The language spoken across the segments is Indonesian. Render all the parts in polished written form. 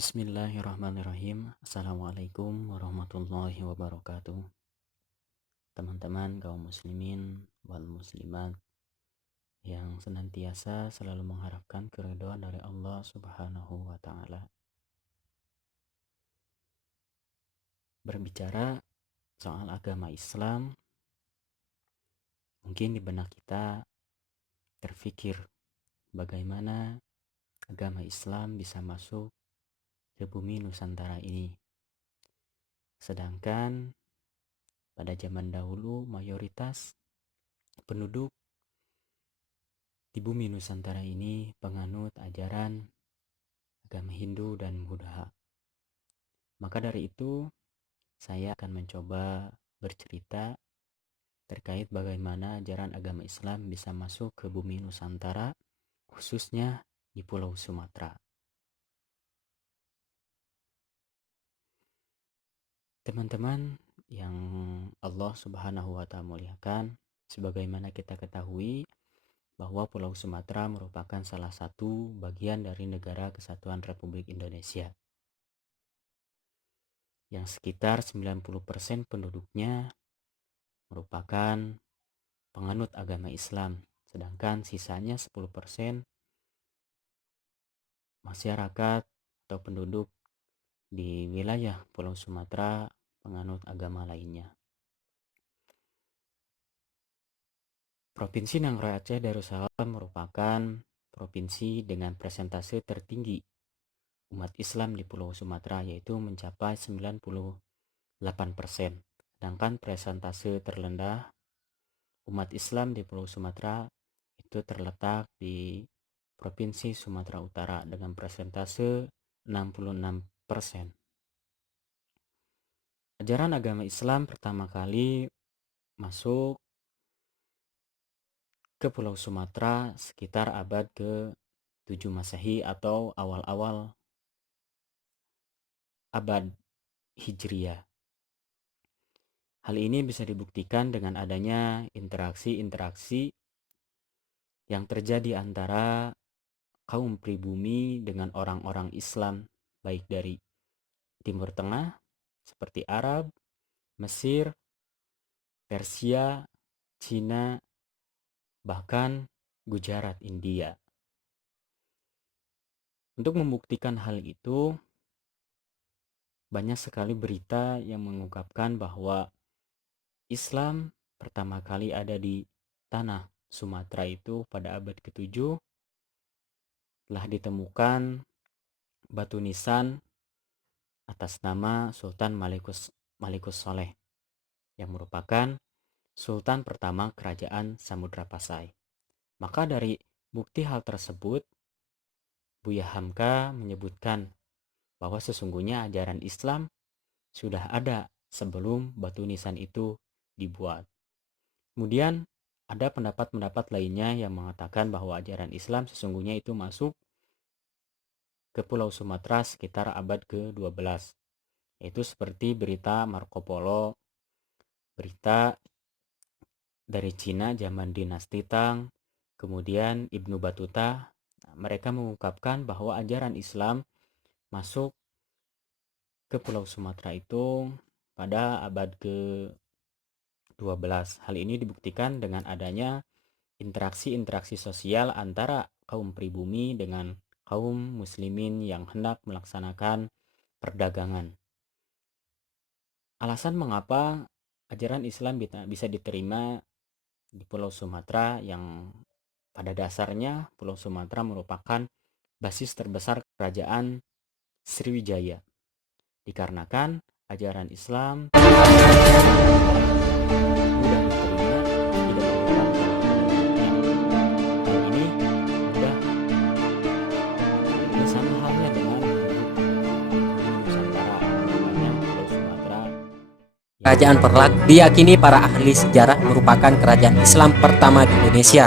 Bismillahirrahmanirrahim. Assalamualaikum warahmatullahi wabarakatuh. Teman-teman kaum muslimin wal muslimat yang senantiasa selalu mengharapkan keridhaan dari Allah Subhanahu wa taala. Berbicara soal agama Islam, mungkin di benak kita terfikir bagaimana agama Islam bisa masuk ke bumi Nusantara ini. Sedangkan pada zaman dahulu mayoritas penduduk di bumi Nusantara ini penganut ajaran agama Hindu dan Buddha. Maka dari itu, saya akan mencoba bercerita terkait bagaimana ajaran agama Islam bisa masuk ke bumi Nusantara, khususnya di Pulau Sumatera. Teman-teman yang Allah Subhanahu wa Ta'ala muliakan, sebagaimana kita ketahui bahwa Pulau Sumatera merupakan salah satu bagian dari Negara Kesatuan Republik Indonesia, yang sekitar 90% penduduknya merupakan penganut agama Islam, sedangkan sisanya 10% masyarakat atau penduduk di wilayah Pulau Sumatera penganut agama lainnya. Provinsi Nanggroe Aceh Darussalam merupakan provinsi dengan persentase tertinggi umat Islam di Pulau Sumatera, yaitu mencapai 98%. Sedangkan persentase terendah umat Islam di Pulau Sumatera itu terletak di Provinsi Sumatera Utara dengan persentase 66%. Ajaran agama Islam pertama kali masuk ke Pulau Sumatera sekitar abad ke-7 Masehi atau awal-awal abad Hijriah. Hal ini bisa dibuktikan dengan adanya interaksi-interaksi yang terjadi antara kaum pribumi dengan orang-orang Islam, baik dari Timur Tengah seperti Arab, Mesir, Persia, Cina, bahkan Gujarat, India. Untuk membuktikan hal itu, banyak sekali berita yang mengungkapkan bahwa Islam pertama kali ada di tanah Sumatera itu pada abad ke-7 telah ditemukan batu nisan atas nama Sultan Malikus Saleh yang merupakan Sultan pertama Kerajaan Samudra Pasai. Maka dari bukti hal tersebut, Buya Hamka menyebutkan bahwa sesungguhnya ajaran Islam sudah ada sebelum batu nisan itu dibuat. Kemudian ada pendapat-pendapat lainnya yang mengatakan bahwa ajaran Islam sesungguhnya itu masuk ke Pulau Sumatera sekitar abad ke-12, yaitu seperti berita Marco Polo, berita dari Cina zaman dinasti Tang, kemudian Ibnu Battuta. Mereka mengungkapkan bahwa ajaran Islam masuk ke Pulau Sumatera itu pada abad ke-12. Hal ini dibuktikan dengan adanya interaksi-interaksi sosial antara kaum pribumi dengan kaum muslimin yang hendak melaksanakan perdagangan. Alasan mengapa ajaran Islam bisa diterima di Pulau Sumatera, yang pada dasarnya Pulau Sumatera merupakan basis terbesar kerajaan Sriwijaya, dikarenakan ajaran Islam mudah diterima, tidak merupakan hal ini mudah sama halnya dengan Nusantara, namanya Pulau Sumatera. Kerajaan Perlak diyakini para ahli sejarah merupakan kerajaan Islam pertama di Indonesia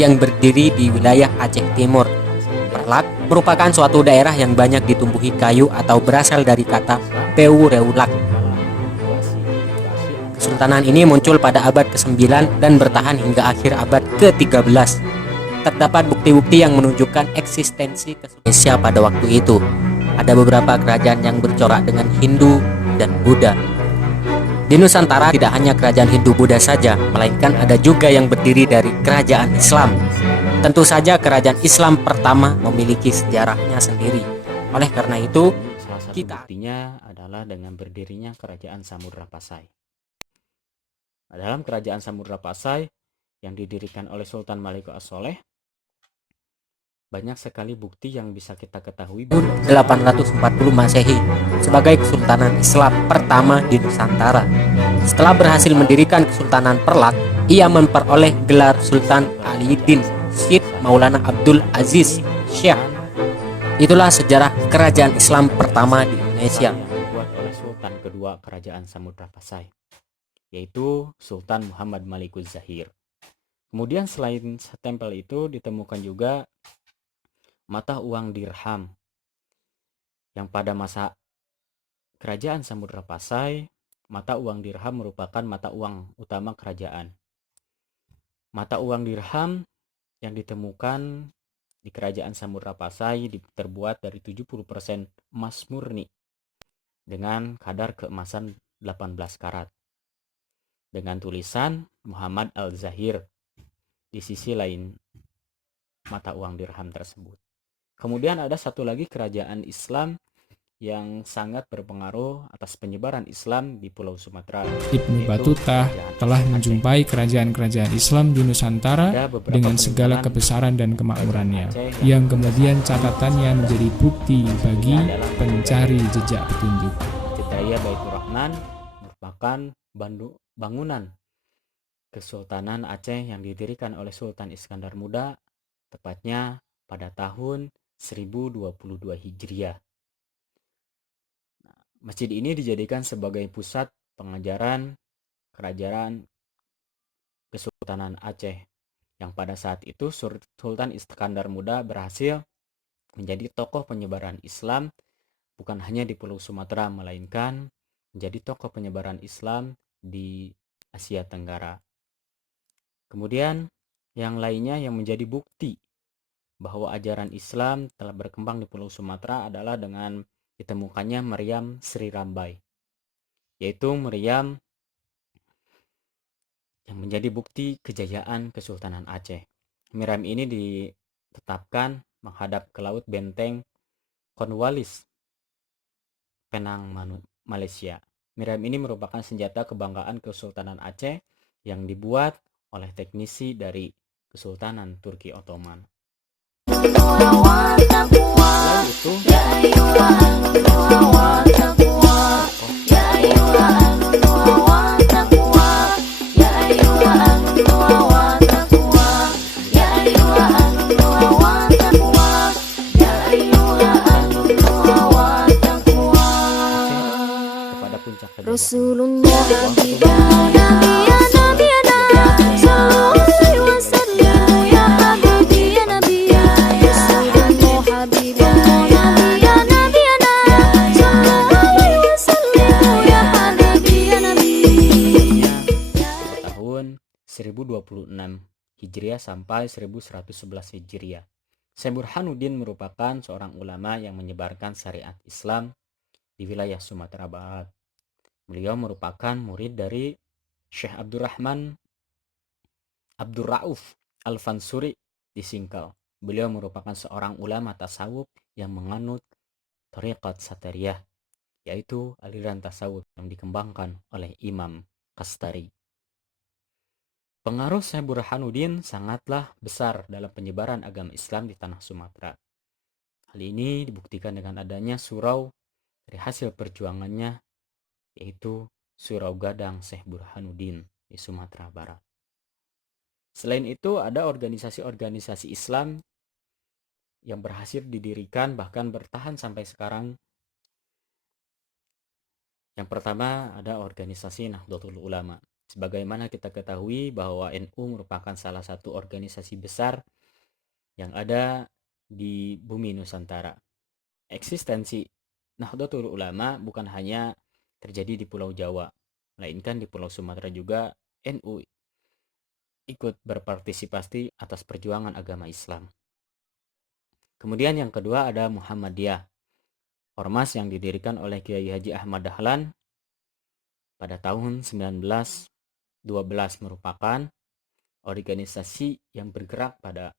yang berdiri di wilayah Aceh Timur. Perlak merupakan suatu daerah yang banyak ditumbuhi kayu atau berasal dari kata Peu-Reulak. Kesultanan ini muncul pada abad ke-9 dan bertahan hingga akhir abad ke-13. Terdapat bukti-bukti yang menunjukkan eksistensi Indonesia pada waktu itu. ada beberapa kerajaan yang bercorak dengan Hindu dan Buddha. Di Nusantara tidak hanya kerajaan Hindu Buddha saja, melainkan ada juga yang berdiri dari kerajaan Islam. Tentu saja kerajaan Islam pertama memiliki sejarahnya sendiri. Oleh karena itu, salah satu buktinya adalah dengan berdirinya kerajaan Samudra Pasai. Dalam kerajaan Samudra Pasai yang didirikan oleh Sultan Malik As-Soleh, banyak sekali bukti yang bisa kita ketahui. 840 Masehi sebagai Kesultanan Islam pertama di Nusantara. Setelah berhasil mendirikan Kesultanan Perlak, ia memperoleh gelar Sultan Aliuddin Syed Maulana Abdul Aziz Syekh. Itulah sejarah kerajaan Islam pertama di Indonesia. Yang dibuat oleh Sultan kedua kerajaan Samudra Pasai, yaitu Sultan Muhammad Malikuz Zahir. Kemudian selain stempel itu ditemukan juga mata uang dirham yang pada masa kerajaan Samudra Pasai, mata uang dirham merupakan mata uang utama kerajaan. Mata uang dirham yang ditemukan di kerajaan Samudra Pasai terbuat dari 70% emas murni dengan kadar keemasan 18 karat dengan tulisan Muhammad Al-Zahir di sisi lain mata uang dirham tersebut. Kemudian ada satu lagi kerajaan Islam yang sangat berpengaruh atas penyebaran Islam di Pulau Sumatera. Ibnu Battuta telah menjumpai kerajaan-kerajaan Islam di Nusantara dengan segala kebesaran dan kemakmurannya, yang kemudian catatannya menjadi bukti bagi pencari jejak petunjuk. Masjid Raya Baitur Rahman merupakan bangunan Kesultanan Aceh yang didirikan oleh Sultan Iskandar Muda, tepatnya pada tahun 1022 Hijriah. Masjid ini dijadikan sebagai pusat pengajaran kerajaan Kesultanan Aceh, yang pada saat itu Sultan Iskandar Muda berhasil menjadi tokoh penyebaran Islam bukan hanya di Pulau Sumatera, melainkan menjadi tokoh penyebaran Islam di Asia Tenggara. Kemudian yang lainnya yang menjadi bukti bahwa ajaran Islam telah berkembang di Pulau Sumatera adalah dengan ditemukannya meriam Sri Rambai, yaitu meriam yang menjadi bukti kejayaan Kesultanan Aceh. Meriam ini ditetapkan menghadap ke laut benteng Cornwallis, Penang, Malaysia. Meriam ini merupakan senjata kebanggaan Kesultanan Aceh yang dibuat oleh teknisi dari Kesultanan Turki Ottoman. Selain itu, kepada puncak Rasulullah tahun 1026 Hijriah sampai 1111 Hijriah. Syekh Burhanuddin merupakan seorang ulama yang menyebarkan syariat Islam di wilayah Sumatera Barat. Beliau merupakan murid dari Syekh Abdurrahman Abdurrauf Al-Fansuri di Singkal. Beliau merupakan seorang ulama tasawuf yang menganut thariqat Satariyah, yaitu aliran tasawuf yang dikembangkan oleh Imam Kastari. Pengaruh Syekh Burhanuddin sangatlah besar dalam penyebaran agama Islam di tanah Sumatera. Hal ini dibuktikan dengan adanya surau dari hasil perjuangannya, yaitu Surau Gadang Syekh Burhanuddin di Sumatera Barat. Selain itu, ada organisasi-organisasi Islam yang berhasil didirikan bahkan bertahan sampai sekarang. Yang pertama ada organisasi Nahdlatul Ulama. Sebagaimana kita ketahui bahwa NU merupakan salah satu organisasi besar yang ada di bumi Nusantara. Eksistensi Nahdlatul Ulama bukan hanya terjadi di Pulau Jawa, melainkan di Pulau Sumatera juga NU ikut berpartisipasi atas perjuangan agama Islam. Kemudian yang kedua ada Muhammadiyah. Ormas yang didirikan oleh Kiai Haji Ahmad Dahlan pada tahun 1912 merupakan organisasi yang bergerak pada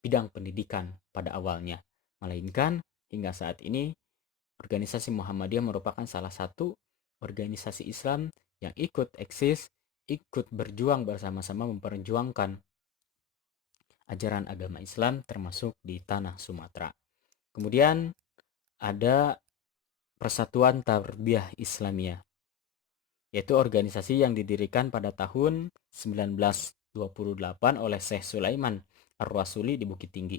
bidang pendidikan pada awalnya, melainkan hingga saat ini organisasi Muhammadiyah merupakan salah satu organisasi Islam yang ikut eksis, ikut berjuang bersama-sama memperjuangkan ajaran agama Islam termasuk di tanah Sumatera. Kemudian ada Persatuan Tarbiyah Islamiyah, yaitu organisasi yang didirikan pada tahun 1928 oleh Syekh Sulaiman Ar-Rasuli di Bukit Tinggi.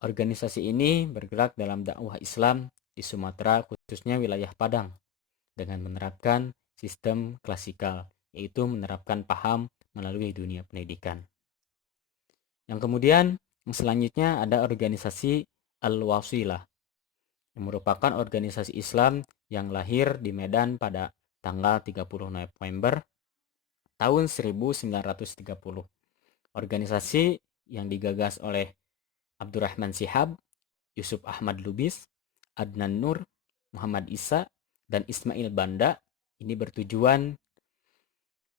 Organisasi ini bergerak dalam dakwah Islam di Sumatera, khususnya wilayah Padang, dengan menerapkan sistem klasikal, yaitu menerapkan paham melalui dunia pendidikan. Yang kemudian, selanjutnya ada organisasi Al-Wasilah, yang merupakan organisasi Islam yang lahir di Medan pada tanggal 30 November tahun 1930. Organisasi yang digagas oleh Abdurrahman Shihab, Yusuf Ahmad Lubis, Adnan Nur, Muhammad Isa, dan Ismail Banda ini bertujuan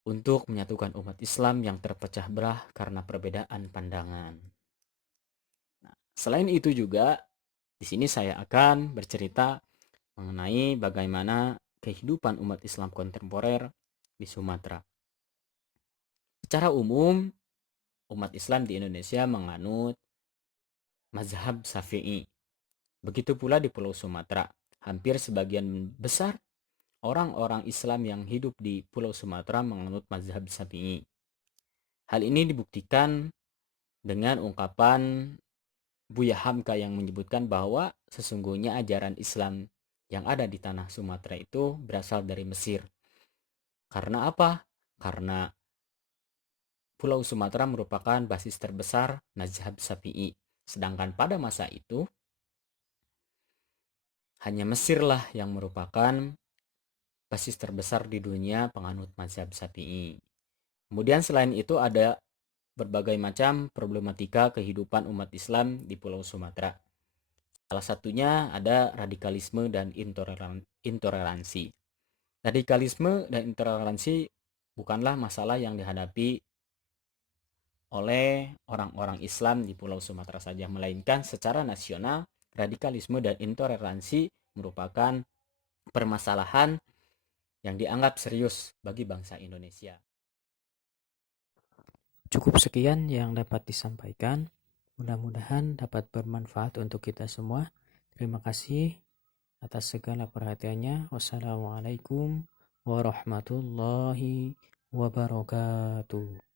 untuk menyatukan umat Islam yang terpecah belah karena perbedaan pandangan. Nah, selain itu juga di sini saya akan bercerita mengenai bagaimana kehidupan umat Islam kontemporer di Sumatera. Secara umum, umat Islam di Indonesia menganut mazhab Syafi'i. Begitu pula di Pulau Sumatera. Hampir sebagian besar orang-orang Islam yang hidup di Pulau Sumatera menganut mazhab Syafi'i. Hal ini dibuktikan dengan ungkapan Buya Hamka yang menyebutkan bahwa sesungguhnya ajaran Islam yang ada di tanah Sumatera itu berasal dari Mesir. Karena apa? Karena Pulau Sumatera merupakan basis terbesar mazhab Syafi'i. Sedangkan pada masa itu hanya Mesirlah yang merupakan basis terbesar di dunia penganut mazhab Syafi'i. Kemudian selain itu ada berbagai macam problematika kehidupan umat Islam di Pulau Sumatera. Salah satunya ada radikalisme dan intoleransi. Radikalisme dan intoleransi bukanlah masalah yang dihadapi oleh orang-orang Islam di Pulau Sumatera saja, melainkan secara nasional radikalisme dan intoleransi merupakan permasalahan yang dianggap serius bagi bangsa Indonesia. Cukup sekian yang dapat disampaikan. Mudah-mudahan dapat bermanfaat untuk kita semua. Terima kasih atas segala perhatiannya. Wassalamualaikum warahmatullahi wabarakatuh.